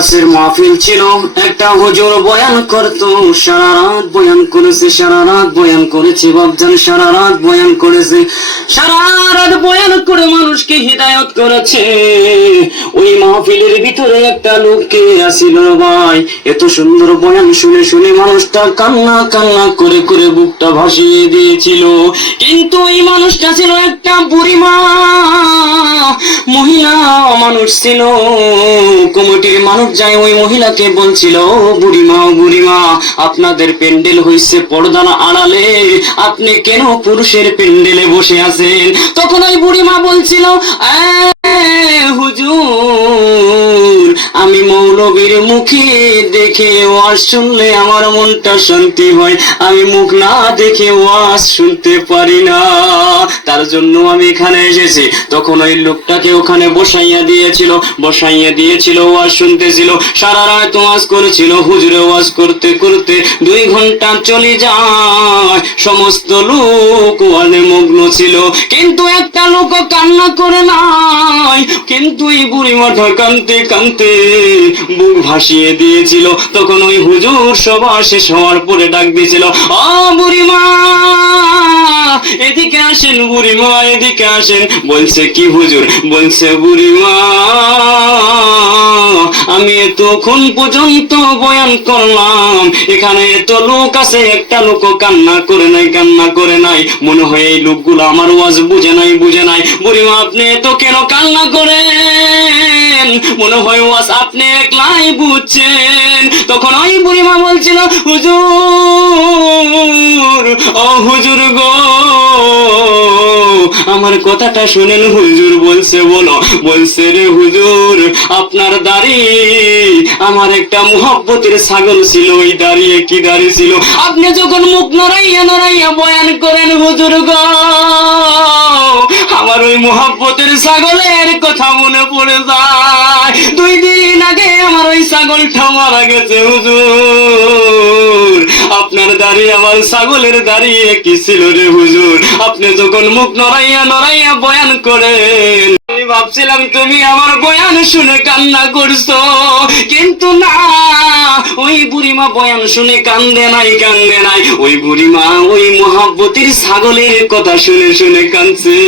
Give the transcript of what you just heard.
ওয়াজের মাহফিল ছিল, একটা হুজুর বয়ান করতো, সারা রাত বয়ান করেছে, সারা রাত বয়ান করেছে বাপজান, সারা রাত বয়ান করেছে, সারা রাত বয়ান করে মানুষকে হিদায়ত করেছে। ওই মাহফিলের ভিতরে একটা লোককে আসিল ভাই, এত সুন্দর বয়ান শুনে শুনে মানুষটা কান্না কান্না করে করে বুকটা ভাসিয়ে দিয়েছিল। কিন্তু ওই মানুষটা ছিল একটা বুড়ি মা, মহিলা মানুষ ছিল। কমিটির মানুষ যায় ওই মহিলাকে বলছিল, বুড়িমা বুড়িমা, আপনাদের প্যান্ডেল হইছে পর্দার আড়ালে, আপনি কেন পুরুষের প্যান্ডেলে বসে আছেন? তখন ওই বুড়িমা বলছিল, হুজুর, আমি মৌলবীর মুখে দেখে ওয়াজ শুনলে আমার মনটা শান্তি হয়, আমি মুখ না দেখে ওয়াজ শুনতে পারি না, তার জন্য আমি এখানে এসেছি। তখন ওই লোকটাকে ওখানে বসাইয়া দিয়েছিল, ওয়াজ শুনতেছিল, সারা রাত ওয়াজ করেছিল। হুজুরে ওয়াজ করতে করতে 2 ঘন্টা চলে যায়, সমস্ত লোক ওয়াজে মগ্ন ছিল, কিন্তু একটা লোক কান্না করে নাই। কিন্তু এই বুড়ি মাথা কানতে কানতে বুক ভাসিয়ে দিয়েছিল। তখন ওই হুজুর সভা শেষ হওয়ার পরে ডাক দিয়েছিল, ও বুড়িমা এদিকে আসেন, বুড়িমা এদিকে আসেন। বলছে কি হুজুর? বলছে বুড়িমা, আমি এতক্ষণ পর্যন্ত বয়ান করলাম, এখানে এত লোক আছে, একটা লোক কান্না করে নাই, মনে হয় এই লোকগুলো আমার ওয়াজ বুঝে নাই। বুড়িমা আপনি এত কেন কান্না করেন? মনে হয় ওয়াজ আপনি একলাই বুঝছেন। তখন ওই বুড়িমা বলছিল, হুজুর, ও হুজুর গো, আমার কথাটা শুনেন। হুজুর বলছে বলো। বলছে, রে হুজুর, আপনার দাড়ি, আমার একটা মুহাব্বতের ছাগল ছিল, ওই দাঁড়িয়ে কি দাড়ি ছিল, আপনি যখন মুখ নড়াইয়া বয়ান করেন হুজুর গো, আমার ওই মুহাব্বতের ছাগলের কথা মনে পড়ে যায়। 2 দিন আগে আমার ওই ছাগলটা মারা গেছে হুজুর, আপনার দাড়ি আমার ছাগলের দাড়ি কি ছিল রে হুজুর, আপনি যখন মুখ নড়াইয়া বয়ান করেন, আমি ভাবছিলাম তুমি আমার বয়ান শুনে কান্না করছো, কিন্তু না, ওই বুড়িমা বয়ান শুনে কান্দে নাই, ওই বুড়িমা ওই মুহাব্বতের ছাগলের কথা শুনে শুনে কাঁদছে।